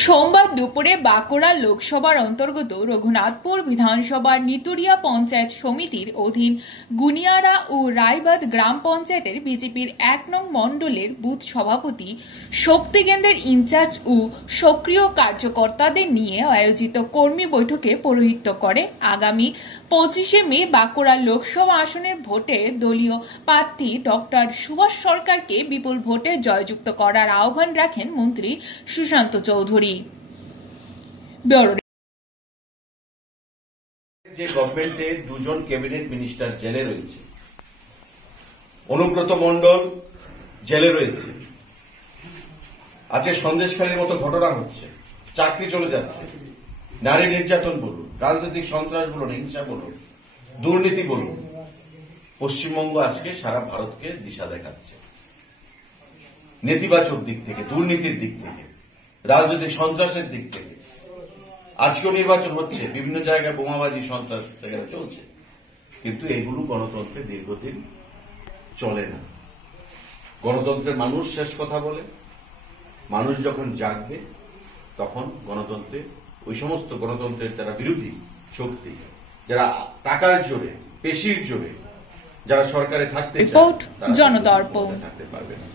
সোমবার দুপুরে বাঁকুড়া লোকসভার অন্তর্গত রঘুনাথপুর বিধানসভার নিতুরিয়া পঞ্চায়েত সমিতির অধীন গুনিয়ারা ও রায়বাদ গ্রাম পঞ্চায়েতের বিজেপির ১ নং মণ্ডলের বুথ সভাপতি, শক্তি কেন্দ্রের ইনচার্জ ও সক্রিয় কার্যকর্তাদের নিয়ে আয়োজিত কর্মী বৈঠকে পৌরোহিত্য করে আগামী ২৫শে মে বাঁকুড়া লোকসভা আসনের ভোটে দলীয় প্রার্থী ডক্টর সুভাষ সরকারকে বিপুল ভোটে জয়যুক্ত করার আহ্বান রাখেন মন্ত্রী সুশান্ত চৌধুরী। যে গভর্নমেন্টে দুজন ক্যাবিনেট মিনিস্টার জেলে রয়েছে, অনুব্রত মণ্ডল জেলে রয়েছে, আজকে সন্দেশখালীর মতো ঘটনা হচ্ছে, চাকরি চলে যাচ্ছে, নারী নির্যাতন বলুন, রাজনৈতিক সন্ত্রাস বলুন, হিংসা বলুন, দুর্নীতি বলুন, পশ্চিমবঙ্গ আজকে সারা ভারতকে দিশা দেখাচ্ছে। নেতিবাচক দিক থেকে, দুর্নীতির দিক থেকে, রাজনৈতিক সন্ত্রাসের দিক থেকে। আজকেও নির্বাচন হচ্ছে, বিভিন্ন জায়গায় বোমাবাজি সন্ত্রাস সেখানে চলছে, কিন্তু এগুলো গণতন্ত্রের দীর্ঘদিন চলে না। গণতন্ত্রের মানুষ শেষ কথা বলে, মানুষ যখন জাগবে তখন গণতন্ত্রে ওই সমস্ত গণতন্ত্রের যারা বিরোধী শক্তি, যারা টাকার জোরে, পেশির জোরে যারা সরকারে থাকতে চায়, জনদর্পণ থাকতে পারবে না।